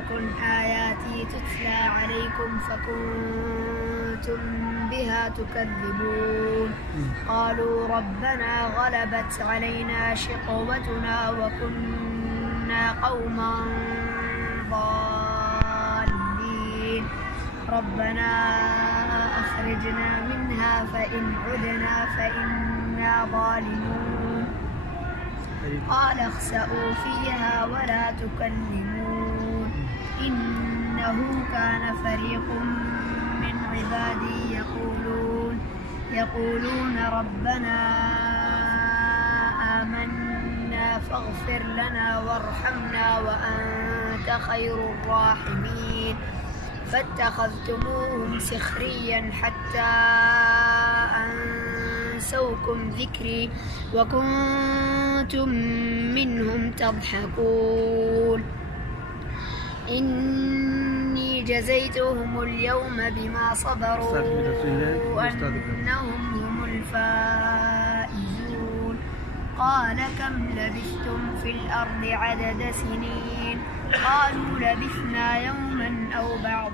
تكن آياتي تتلى عليكم فكنتم بها تكذبون قالوا ربنا غلبت علينا شقوتنا وكنا قوما ضالين ربنا أخرجنا منها فإن عدنا فإنا ظالمون قال اخسئوا فيها ولا تكلمون إنه كان فريق من عبادي يقولون ربنا آمنا فاغفر لنا وارحمنا وأنت خير الراحمين فاتخذتموهم سخريا حتى أنسوكم ذكري وكنتم منهم تضحكون إني جزيتهم اليوم بما صبروا أنهم هم الفائزون قال كم لبثتم في الأرض عدد سنين قالوا لبثنا يوما أو بعض